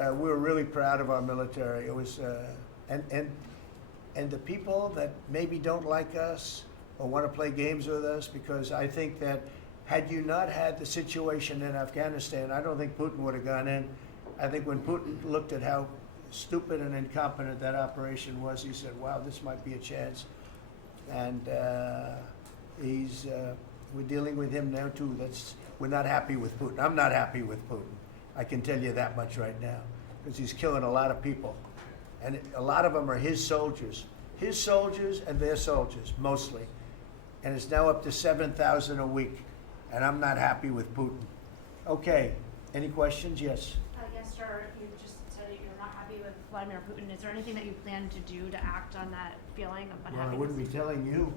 We were really proud of our military. It was, and the people that maybe don't like us or want to play games with us, because I think that had you not had the situation in Afghanistan, I don't think Putin would have gone in. I think when Putin looked at how stupid and incompetent that operation was, he said, wow, this might be a chance. And we're dealing with him now too. We're not happy with Putin. I'm not happy with Putin. I can tell you that much right now, because he's killing a lot of people. And a lot of them are his soldiers and their soldiers, mostly. And it's now up to 7,000 a week. And I'm not happy with Putin. Okay, any questions? Yes. Yes, sir. You just said that you're not happy with Vladimir Putin. Is there anything that you plan to do to act on that feeling of unhappiness? Well, I wouldn't be telling you.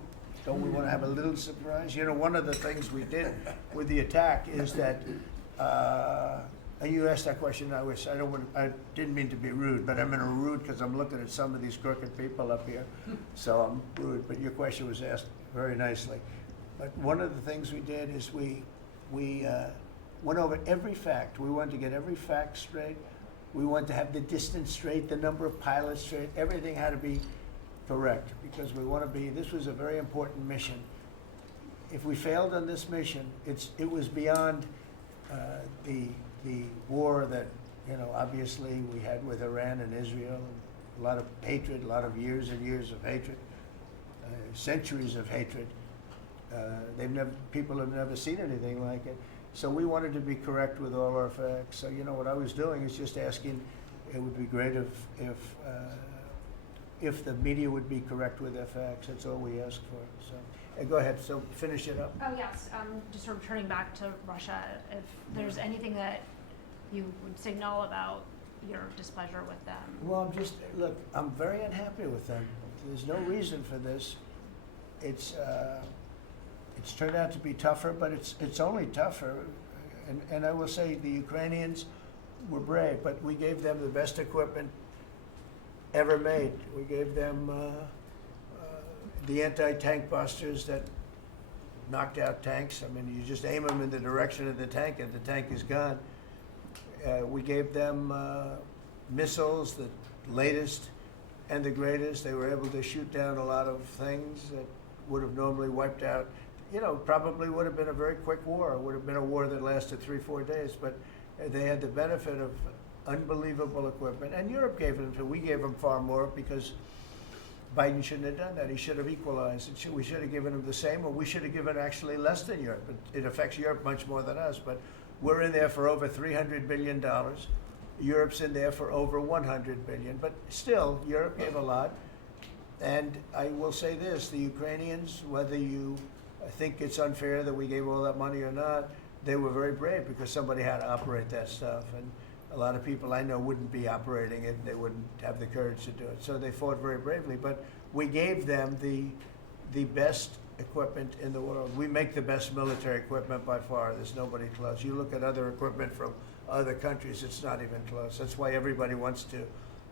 Don't we want to have a little surprise? You know, one of the things we did with the attack is that, and you asked that question, I didn't mean to be rude, but I'm in a rude because I'm looking at some of these crooked people up here, so I'm rude, but your question was asked very nicely. But one of the things we did is we went over every fact. We wanted to get every fact straight. We wanted to have the distance straight, the number of pilots straight. Everything had to be correct, because we want to be, this was a very important mission. If we failed on this mission, it was beyond the war that, you know, obviously we had with Iran and Israel, a lot of hatred, a lot of years and years of hatred, centuries of hatred. People have never seen anything like it. So we wanted to be correct with all our facts. So, you know, what I was doing is just asking, it would be great if the media would be correct with their facts. That's all we ask for. So, go ahead. So finish it up. Oh, yes. Just sort of turning back to Russia, if there's anything that you would signal about your displeasure with them. Well, look, I'm very unhappy with them. There's no reason for this. It's turned out to be tougher, but it's only tougher. And I will say the Ukrainians were brave, but we gave them the best equipment ever made. We gave them the anti-tank busters that knocked out tanks. I mean, you just aim them in the direction of the tank and the tank is gone. We gave them missiles, the latest and the greatest. They were able to shoot down a lot of things that would have normally wiped out. You know, probably would have been a very quick war. It would have been a war that lasted 3-4 days, but they had the benefit of unbelievable equipment. And Europe gave them to. We gave them far more, because Biden shouldn't have done that. He should have equalized. We should have given them the same, or we should have given actually less than Europe. It affects Europe much more than us, but we're in there for over $300 billion. Europe's in there for over $100 billion, but still, Europe gave a lot. And I will say this, the Ukrainians, whether you think it's unfair that we gave all that money or not, they were very brave, because somebody had to operate that stuff. And a lot of people I know wouldn't be operating it. They wouldn't have the courage to do it. So they fought very bravely. But we gave them the best equipment in the world. We make the best military equipment by far. There's nobody close. You look at other equipment from other countries, it's not even close. That's why everybody wants to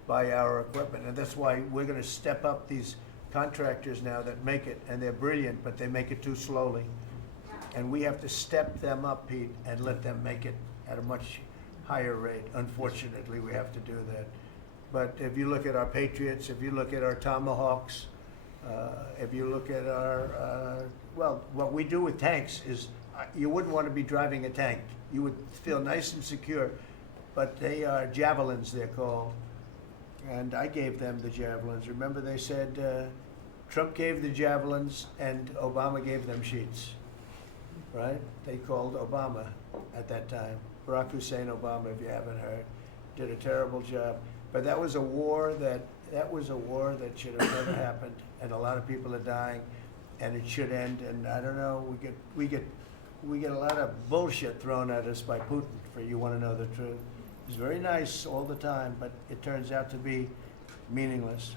buy our equipment. And that's why we're going to step up these contractors now that make it, and they're brilliant, but they make it too slowly. And we have to step them up, Pete, and let them make it at a much higher rate. Unfortunately, we have to do that. But if you look at our Patriots, if you look at our Tomahawks, if you look at our, well, what we do with tanks is, you wouldn't want to be driving a tank. You would feel nice and secure, but they are javelins, they're called. And I gave them the javelins. Remember, they said Trump gave the javelins and Obama gave them sheets, right? They called Obama at that time. Barack Hussein Obama, if you haven't heard, did a terrible job. But that was a war that should have never happened, and a lot of people are dying, and it should end. And I don't know, we get a lot of bullshit thrown at us by Putin, for you want to know the truth. He's very nice all the time, but it turns out to be meaningless.